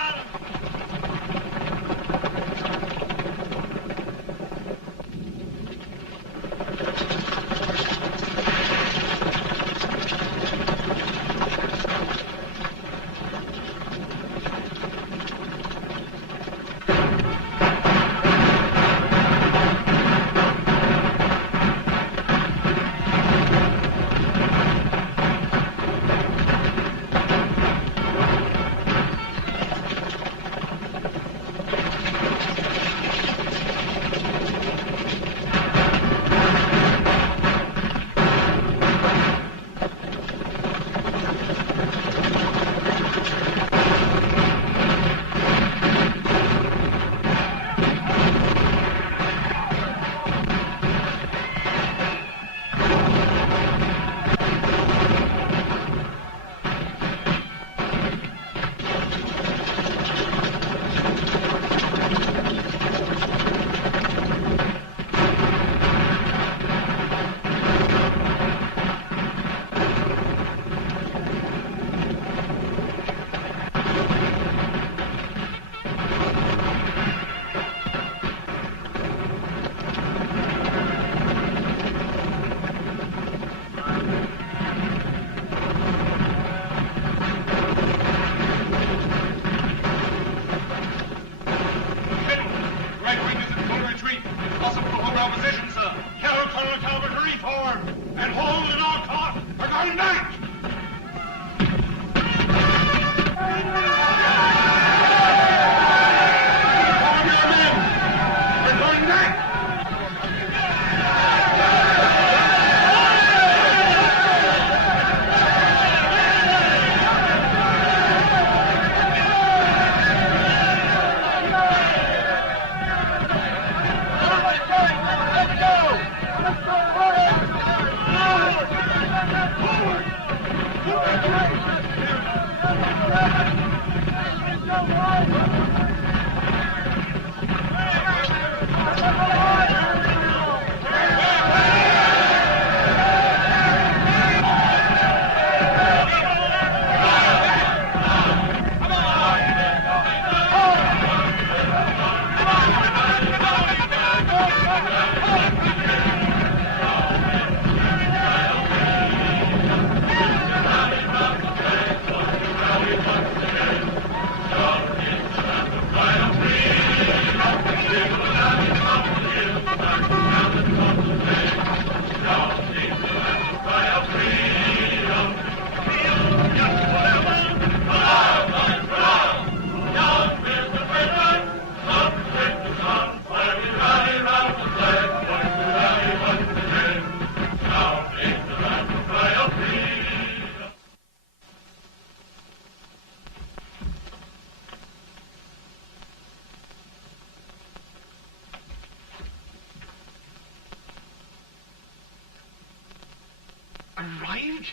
Arrived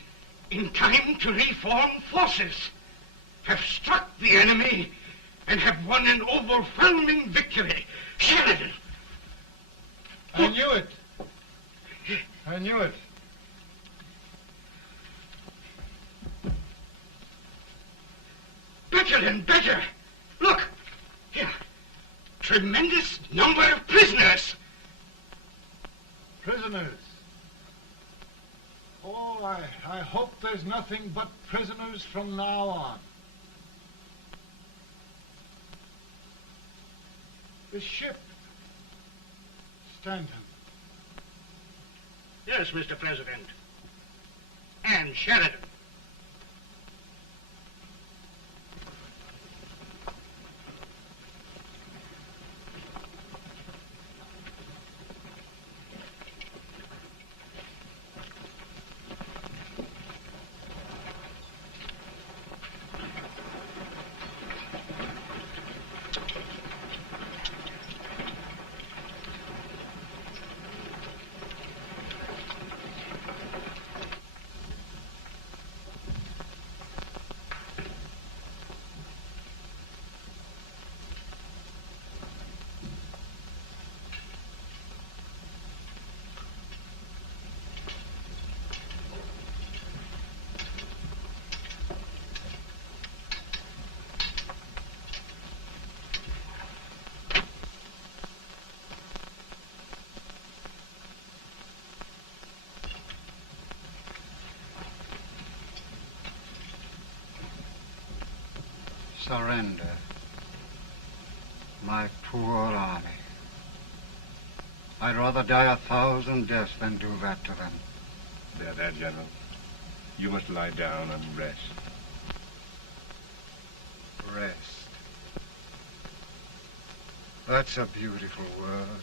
in time to reform forces, have struck the enemy, and have won an overwhelming victory. Sheridan! I knew it. I knew it. Better and better. Look, here. Tremendous number of prisoners. Prisoners? Oh, I hope there's nothing but prisoners from now on. The ship. Stanton. Yes, Mr. President. And Sheridan. Surrender. My poor army. I'd rather die 1,000 deaths than do that to them. There, General. You must lie down and rest. Rest. That's a beautiful word.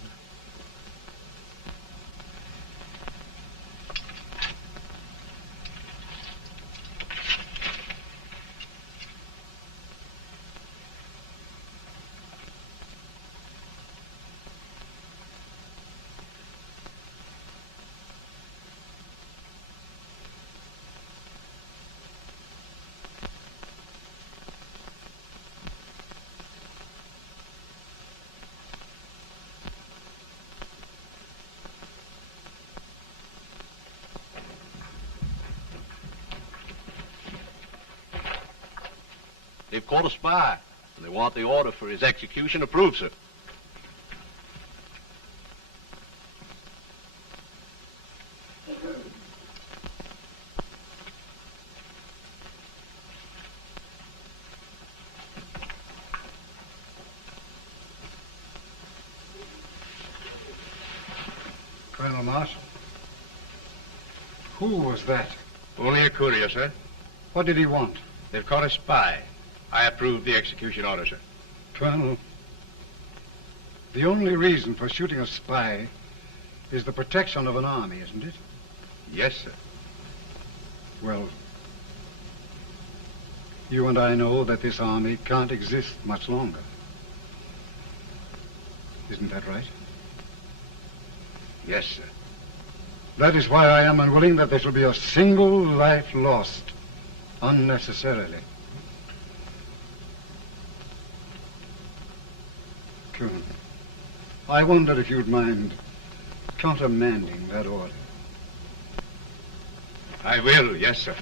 They've caught a spy, and they want the order for his execution approved, sir. Colonel Marshall. Who was that? Only a courier, sir. What did he want? They've caught a spy. I approve the execution order, sir. Colonel, the only reason for shooting a spy is the protection of an army, isn't it? Yes, sir. Well, you and I know that this army can't exist much longer. Isn't that right? Yes, sir. That is why I am unwilling that there shall be a single life lost unnecessarily. Colonel, I wonder if you'd mind countermanding that order. I will, yes, sir.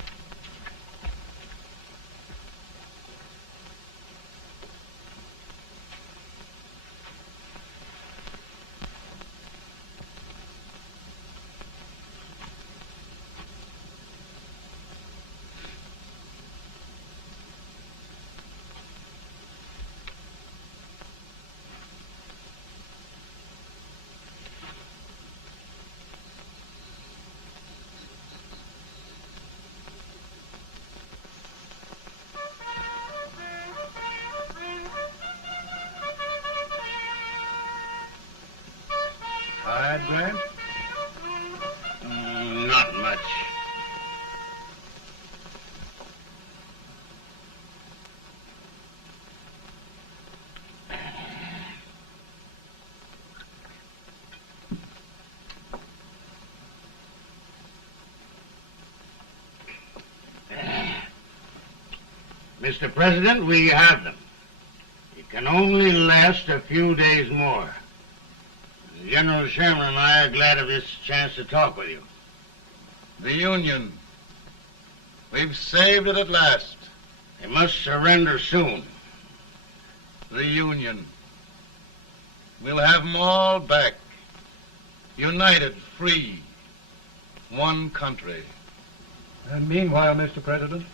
Tired, Grant? Not much. Mr. President, we have them. It can only last a few days more. General Sherman and I are glad of this chance to talk with you. The Union. We've saved it at last. They must surrender soon. The Union. We'll have them all back. United, free. One country. And meanwhile, Mr. President,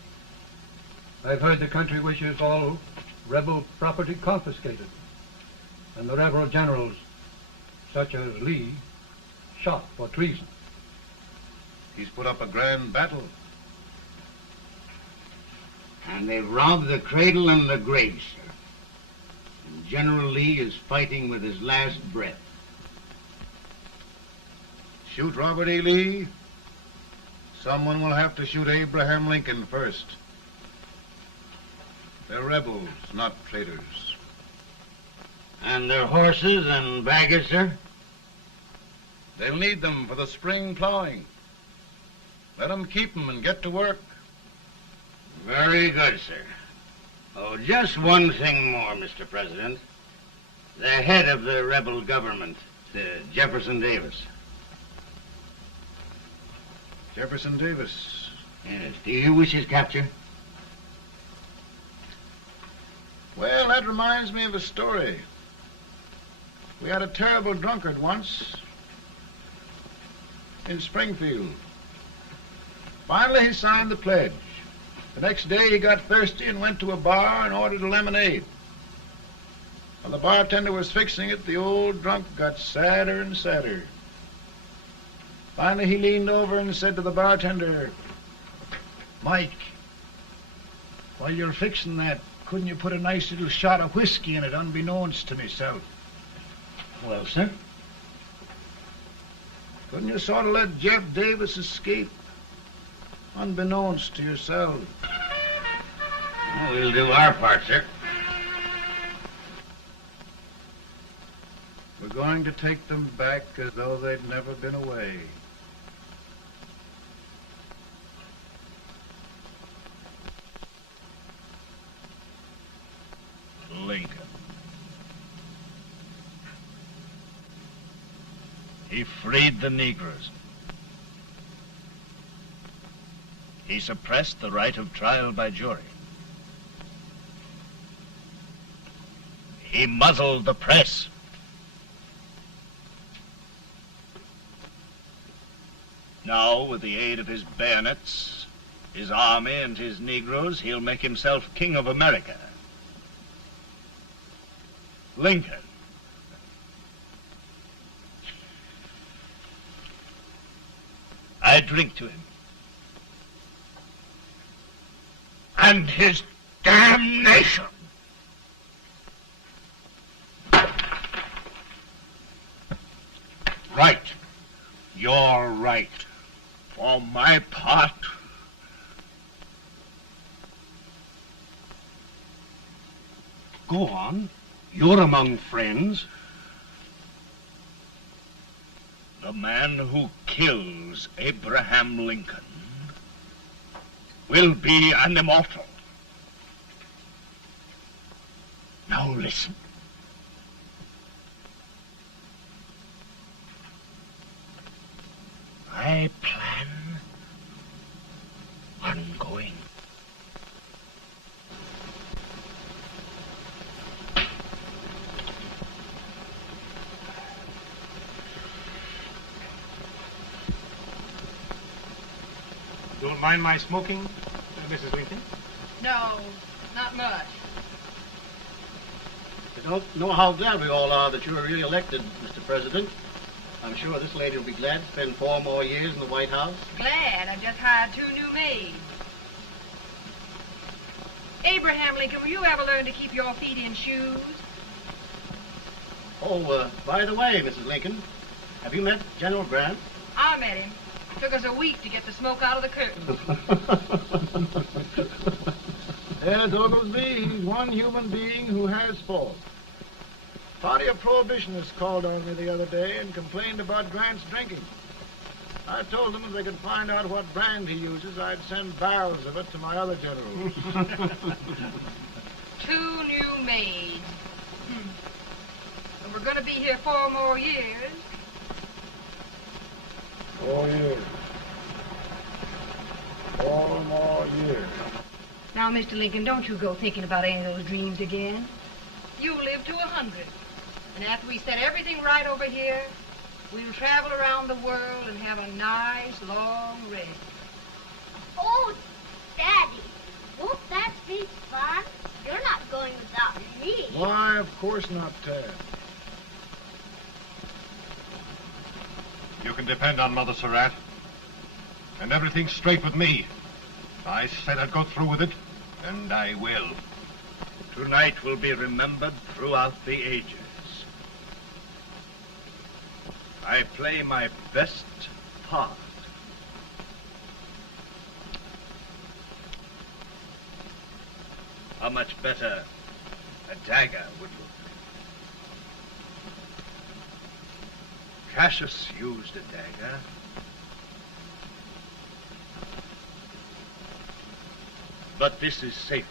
I've heard the country wishes all rebel property confiscated, and the rebel generals, such as Lee, shot for treason. He's put up a grand battle. And they've robbed the cradle and the grave, sir. And General Lee is fighting with his last breath. Shoot Robert E. Lee? Someone will have to shoot Abraham Lincoln first. They're rebels, not traitors. And their horses and baggage, sir? They'll need them for the spring plowing. Let them keep them and get to work. Very good, sir. Oh, just one thing more, Mr. President. The head of the rebel government, Jefferson Davis. Jefferson Davis? Yes. Do you wish his capture? Well, that reminds me of a story. We had a terrible drunkard once in Springfield. Finally, he signed the pledge. The next day, he got thirsty and went to a bar and ordered a lemonade. While the bartender was fixing it, the old drunk got sadder and sadder. Finally, he leaned over and said to the bartender, "Mike, while you're fixing that, couldn't you put a nice little shot of whiskey in it, unbeknownst to myself?" Well, sir? Couldn't you sort of let Jeff Davis escape, unbeknownst to yourself? Well, we'll do our part, sir. We're going to take them back as though they'd never been away. Lincoln. He freed the Negroes. He suppressed the right of trial by jury. He muzzled the press. Now, with the aid of his bayonets, his army, and his Negroes, he'll make himself king of America. Lincoln. I drink to him. And his damnation. Right. You're right. For my part, Go on. You're among friends. the man who kills Abraham Lincoln will be an immortal. Now listen. I plan on going. Don't mind my smoking, Mrs. Lincoln? No, not much. I don't know how glad we all are that you were really elected, Mr. President. I'm sure this lady will be glad to spend 4 more years in the White House. Glad. I've just hired 2 new maids. Abraham Lincoln, will you ever learn to keep your feet in shoes? Oh, by the way, Mrs. Lincoln, have you met General Grant? I met him. Took us a week to get the smoke out of the curtain. Yes, Oglesby, he's one human being who has faults. Party of Prohibitionists called on me the other day and complained about Grant's drinking. I told them if they could find out what brand he uses, I'd send barrels of it to my other generals. 2 new maids. And we're going to be here 4 more years. 4 years. 4 more years. Now, Mr. Lincoln, don't you go thinking about any of those dreams again. You live to 100. And after we set everything right over here, we'll travel around the world and have a nice, long rest. Oh, Daddy, won't that be fun? You're not going without me. Why, of course not, Tad. You can depend on Mother Surratt. And everything's straight with me. I said I'd go through with it, and I will. Tonight will be remembered throughout the ages. I play my best part. How much better a dagger would look. Cassius used a dagger. But this is safer.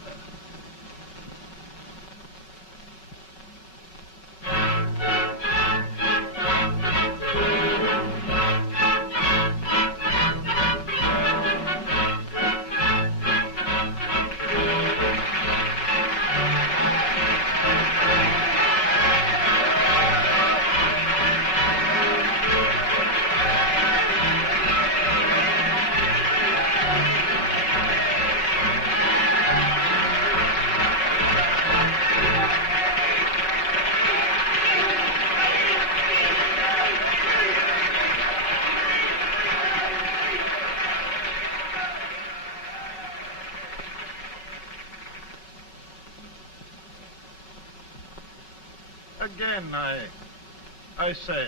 Again, I say,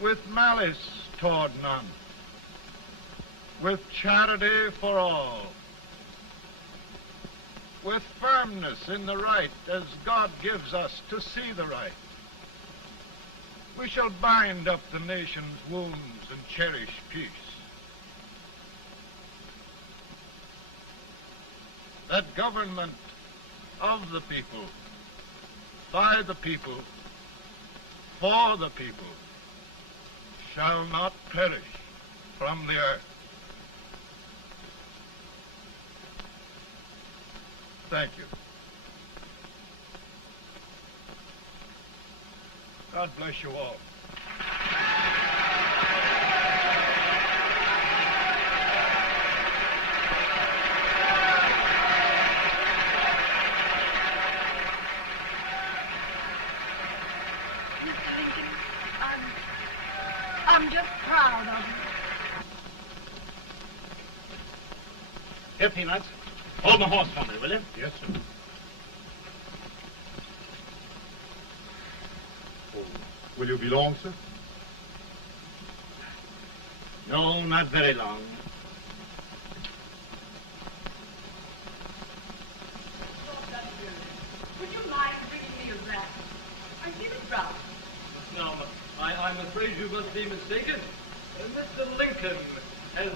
with malice toward none, with charity for all, with firmness in the right as God gives us to see the right, we shall bind up the nation's wounds and cherish peace. That government of the people, by the people, for the people, shall not perish from the earth. Thank you. God bless you all. I'm just proud of you. Here, Peanuts. Hold my horse for me, will you? Yes, sir. Oh, will you be long, sir? No, not very long. Would you mind bringing me a wrap? I feel it brown. No, I'm afraid you must be mistaken. Mr. Lincoln has